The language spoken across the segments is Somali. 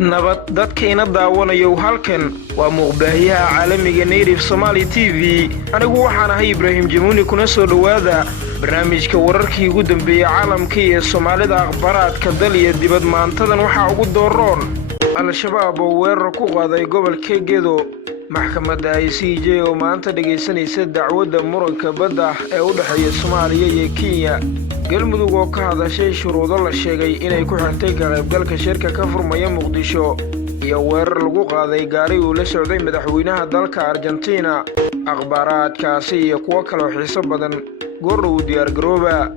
nabad dadkeena daawanayo halkan waa muuqbaahiyaha caalamiga Native Somali TV anigu waxaan ahay Ibrahim Jamuuni kuna soo dhawaada barnaamijka wararkii ugu dambeeyay caalamka iyo Soomaalida akhbaraadka dal iyo dibad maantadan waxa ugu dooroon al-shabaab oo weerar ku qaaday gobolka Gedo maxkamadda ICJ oo maanta dhageysanaysa dacwadda muranka badda ee u dhaxeeya Soomaaliya iyo Kenya galmudug oo ka hadashay shuruudo la sheegay inay ku xirtay ka qaybgalka shirka ka furmaya Muqdisho iyo weerar lagu qaaday gaari uu la socday madaxweynaha dalka Argentina akhbaraadkaasi iyo kuwa kale oo xiiso badan goor u diyaar garooba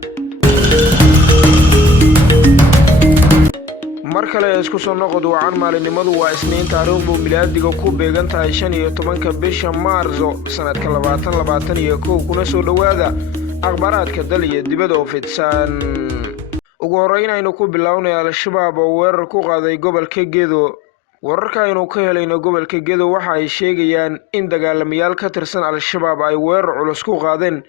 markale isku soo noqod wacan maalinimadu waa Isniin taariikhdu milaadiga ku beegan tahay 15 bisha Maarso sanadka 2021 kuna soo dhawaada akhbaraadka dal iyo dibadda oo fidsan ugu horeyn aynu ku bilownay al-shabaab oo weerar ku qaaday gobolka Gedo wararka aynu ka helayno gobolka Gedo waxa ay sheegayaan in dagaalamayaal ka tirsan al-shabaab ay weerar culus ku qaadeen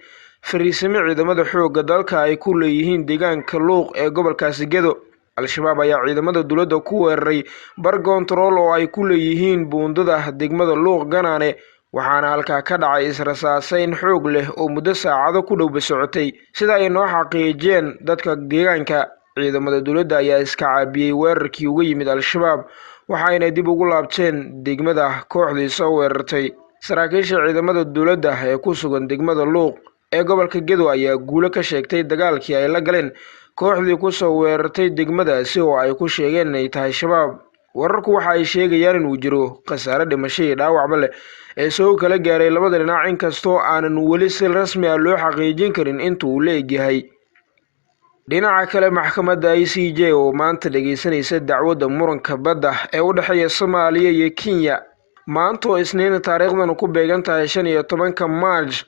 fariisimo ciidamada xoogga dalka ay ku leeyihiin deegaanka Luuq ee gobolkaasi Gedo al-shabaab ayaa ciidamada dawladda ku weeraray bar control oo ay ku leeyihiin buundada degmada Luuq Ganaane waxaana halka ka dhacay israsaasayn xoog leh oo muddo saacado ku dhow socotay sida ay noo xaqiijiyeen dadka deegaanka ciidamada dawladda ayaa iska caabiyay weerarkii uga yimid al-shabaab waxayna dib ugu laabteen degmada kooxdii soo weerartay saraakiisha ciidamada dawladda ee ku sugan degmada Luuq ee gobolka Gedo ayaa guulo ka sheegtay dagaalkii ay la galeen kooxdii ku soo weerartay degmadaasi oo ay ku sheegeen inay tahay shabaab wararku waxa ay sheegayaan inuu jiro khasaare dhimasho iyo dhaawacba leh ee soo kala gaaray labada dhinac inkastoo aanan weli si rasmi ah loo xaqiijin karin intuu leeyahay dhinaca kale maxkamadda ICJ oo maanta dhageysanaysa dacwadda muranka badda ee u dhaxeeya Soomaaliya iyo Kenya maanta Isniin taariikhdan ku beegan tahay 15 Maarch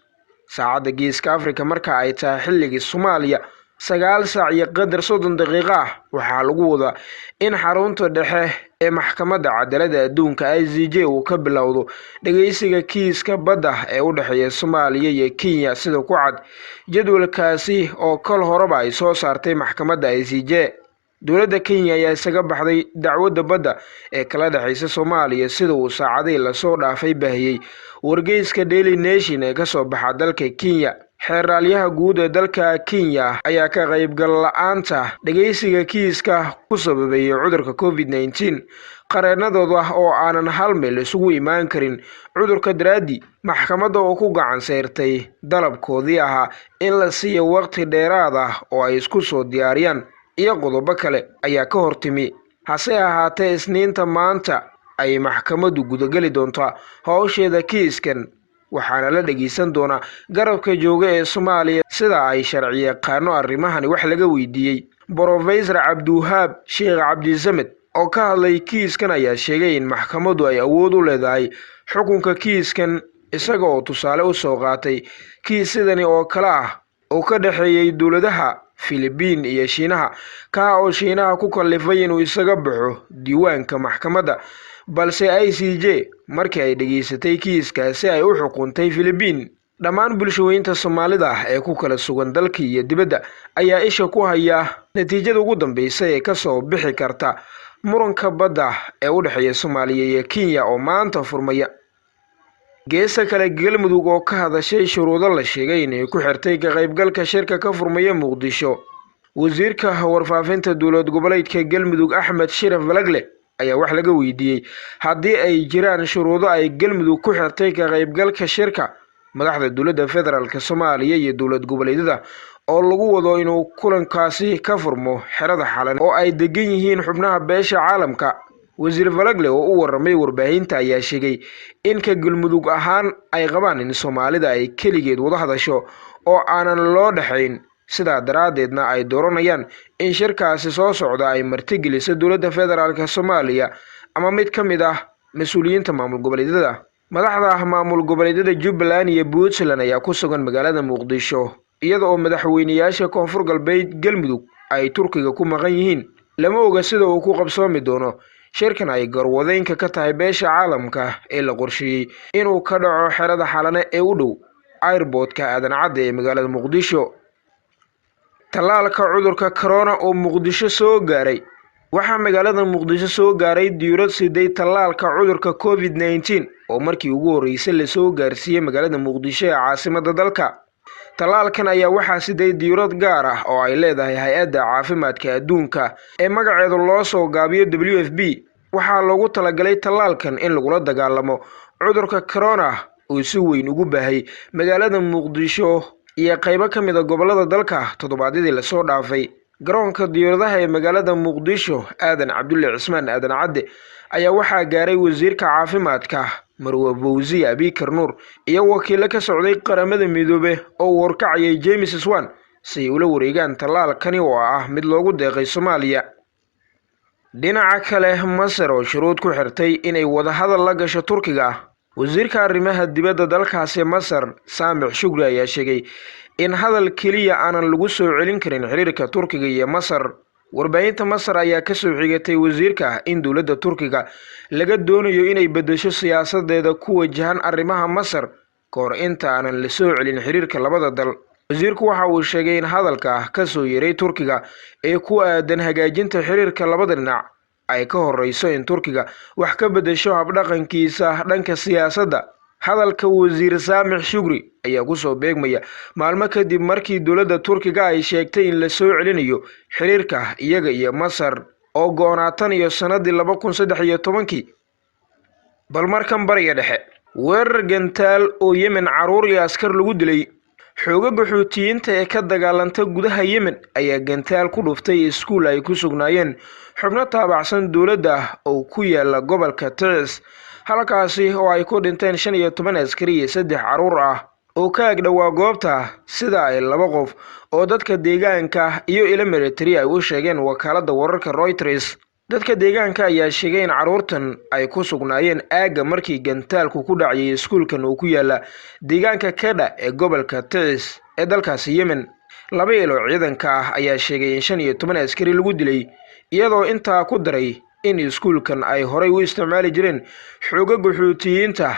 saacadda Geeska Afrika marka ay tahay xilligii Soomaaliya 9 saac iyo qadar 30 daqiiqo waxaa lagu wadaa in xarunta dhexe ee maxkamadda cadaaladda adduunka ICJ uu ka bilowdo dhageysiga kiiska badda ee u dhaxeeya Soomaaliya iyo Kenya sida ku cad jadwalkaasi oo kal horeba ay soo saartay maxkamadda ICJ dawladda Kenya ayaa isaga baxday dacwadda badda ee kala dhaxaysa Soomaaliya sida uu saacadii la soo dhaafay baahiyay wargeyska Daily Nation ee ka soo baxa dalka Kenya xeeralyaha guud ee dalka Kenya ayaa ka qaybgal la'aanta dhageysiga kiiska ku sababay cudurka COVID-19 qareenadooda oo aanan hal meel isugu imaan karin cudurka daraadi maxkamadda oo ku gacan saartay dalabkoodii ahaa in la siiyo waqti dheeraad ah oo ay isku soo diyaariyaan iyo qodobo kale ayaa ka hortimi hase ahaatee Isniinta maanta ay maxkamaddu gudagali doontaa hawsheeda kiiskan waxaana la dhageysan doonaa garabka jooga ee Soomaaliya sida ay sharci yaqaano arrimahani wax laga weydiiyay Professor Cabdiwahaab Sheekh Cabdisamed oo ka hadlay kiiskan ayaa sheegay in maxkamaddu ay awood u leedahay xukunka kiiskan isaga oo tusaale u soo qaatay kiisadani oo kala ah oo ka dhaxeeyay dawladaha Philippines iyo Shiinaha ka oo Shiinaha ku kallifay inuu isaga baxo diiwaanka maxkamadda balse ICJ markii ay dhageysatay kiiskaasi ay u xukuntay Philippines dhammaan bulshooyinka Soomaalida ee ku kala sugan dalka iyo dibadda ayaa isha ku haya natiijada ugu dambeysay ee ka soo bixi karta muranka badda ee u dhaxeeya Soomaaliya iyo Kenya oo maanta furmaya geesa kale galmudug oo ka hadashay shuruudo la sheegay inay ku xirtay ka qaybgalka shirka ka furmaya Muqdisho wasiirka warfaafinta dawlad goboleedka galmudug Axmed Shiraf Balagle ayaa wax laga weydiiyay haddii ay jiraan shuruudo ay galmudug ku xirtay ka qaybgalka shirka madaxda dawladda federaalka Soomaaliya iyo dawlad goboleedyada oo lagu wado inuu kulankaasi ka furmo xerada xalan oo ay degan yihiin xubnaha beesha caalamka wasiir Balagle oo u warramay warbaahinta ayaa sheegay in ka galmudug ahaan ay qabaan in Soomaalida ay kaligeed wada hadasho oo aanan loo dhaxayn sidaa daraadeedna ay dooranayaan in shirkaasi soo socda ay martigeliso dawladda federaalka Soomaaliya ama mid ka mid ah mas'uuliyiinta maamul goboleedyada madaxda maamul goboleedyada Jubbaland iyo Puntland ayaa ku sugan magaalada Muqdisho iyada oo madaxweynayaasha koonfur galbeed galmudug ay Turkiga ku maqan yihiin lama oga sida uu ku qabsoomi doono shirkan ay garwadeynka ka tahay beesha caalamka ee la qorsheeyay inuu ka dhaco xerada xalane ee u dhow airportka aadan cadde ee magaalada Muqdisho talaalka cudurka corona oo Muqdisho soo gaaray waxaa magaalada muqdisho soo gaaray diirad siday tallaalka cudurka covid-19 oo markii ugu horeysay la soo gaarsiiyay magaalada muqdisho ee caasimadda dalka. tallaalkan ayaa waxaa siday diirad gaar ah oo ay leedahay hay-adda caafimaadka adduunka ee magaceedu loo soo gaabiyo WFP. waxaa loogu talagalay tallaalkan in lagula dagaalamo cudurka corona oo si weyn ugu baahay magaalada muqdisho iyo qaybo ka mid ah gobollada dalka toddobaadyadii la soo dhaafay. garoonka diiradaha ee magaalada muqdisho aadan cabdulle cismaan aadan cadde ayaa waxaa gaaray wasiirka caafimaadka marwe fawziya abikar nuur iyo wakiilo ka socday qaramada midoobe oo warkacayay James Swan si ay ula wareegaan tallaalkani oo ah mid loogu deeqay Soomaaliya. dhinaca kale Masar oo shuruud ku xirtay inay wada hadal la gasho Turkiga. wasiirka arrimaha dibadda dalkaasi Masar Saamix Shukri ayaa sheegay in hadal keliya aanan lagu soo celin karin xiriirka Turkiga iyo Masar. warbaahinta Masar ayaa ka soo xigatay wasiirka in dowladda Turkiga laga doonayo inay bedesho siyaasadeeda ku wajahan arrimaha Masar kahor inta aanan la soo celin xiriirka labada dal. wasiirku waxa uu sheegay in hadalka ka soo yeeray Turkiga ee ku aadan hagaajinta xiriirka labada dhinac ay ka horeyso in Turkiga wax ka bedesho habdhaqankiisa dhanka siyaasadda. hadalka wasiir Saamix Shukri ayaa ku soo beegmaya maalmo kadib markii dowladda Turkiga ay sheegtay in la soo celinayo xiriirka iyaga iyo Masar oo goonaatan iyo sanadii 2013. bal markan bariga dhexe weerar gantaal oo Yemen caruur iyo askar lagu dilay. xoogaga Xuutiyiinta ee ka dagaalanta gudaha Yemen ayaa gantaal ku dhuftay iskuul ay ku sugnaayeen xubno taabacsan dowladda oo ku yaala gobolka Tis, halkaasi oo ay ku dhinteen 15 askari iyo 3 caruur ah oo ka ag dhawaa goobta, sida ay 2 qof oo dadka deegaanka iyo ilo military ay u sheegeen wakaaladda wararka Reuters. dadka deegaanka ayaa sheegay in caruurtan ay ku sugnaayeen aaga markii gantaalku ku dhacay iskuulkan oo ku yaala deegaanka Kedha ee gobolka Tis ee dalkaasi Yemen. 2 ilo ciidanka ah ayaa sheegay in 15 askari lagu dilay, iyadoo intaa ku daray in iskuulkan ay horay u isticmaali jireen xoogaga Xuutiyiinta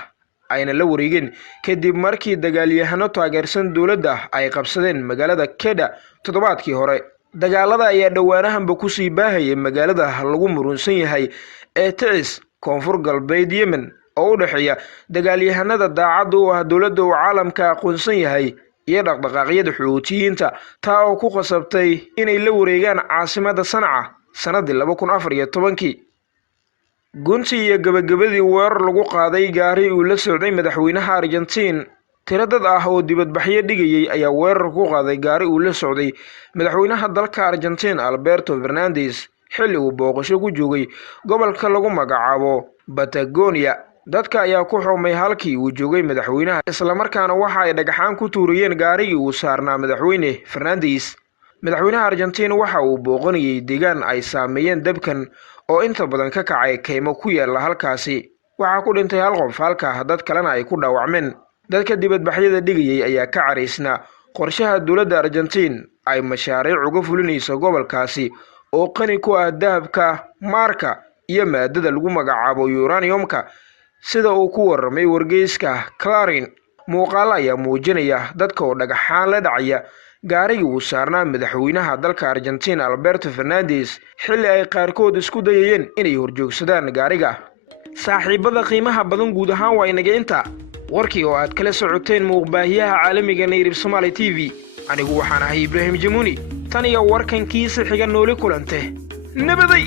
ayna la wareegeen kadib markii dagaalyahano taageersan dowladda ay qabsadeen magaalada Kedha toddobaadkii hore. dagaalada ayaa dhawaanahanba ku sii baahayay magaalada lagu murunsan yahay ee Tis, koonfur galbeed Yemen, oo u dhaxeeya dagaalyahanada daacad u ah dowladda uu caalamka aqoonsan yahay iyo dhaqdhaqaaqyada Xuutiyiinta, taa oo ku qasabtay inay la wareegaan caasimadda Sanca sanadii 2014. gunti iyo gabagabadii weerar lagu qaaday gaari uu la socday madaxweynaha Argentina. tiro dad ah oo dibadbaxyo dhigayay ayaa weerar ku qaaday gaari uu la socday madaxweynaha dalka Argentina Alberto Fernandez xilli uu booqasho ku joogay gobolka lagu magacaabo Patagonia. dadka ayaa ku xumay halkii uu joogay madaxweynaha, isla markaana waxa ay dhagaxaan ku tuuriyeen gaarigii uu saarnaa madaxweyne Fernandez. madaxweynaha Argentina waxa uu booqanayay deegaan ay saameeyeen dabkan oo inta badan ka kacay keymo ku yaala halkaasi. waxaa ku dhintay 1 qof halka dad kalena ay ku dhaawacmeen. dadka dibadbaxyada dhigayay ayaa ka cariisna qorshaha dowladda Argentina ay mashaariic uga fulinayso gobolkaasi oo qani ku ah dahabka, maarka iyo maadada lagu magacaabo uraniumka, sida uu ku warramay wargeyska Clarín. muuqaal ayaa muujinaya dadka oo dhagaxaan la dhacaya gaarigii uu saarnaa madaxweynaha dalka Argentina Alberto Fernandez xilli ay qaarkood isku dayayeen inay horjoogsadaan gaariga. saaxiibada qiimaha badan guud ahaan waa inaga inta warkii oo aad kala socoteen muuqbaahiyaha caalamiga Nayrib Somali TV. anigu waxaan ahay Ibrahim Jamuni. tan iyo warkankiisa xiga nooli kulante nabaday.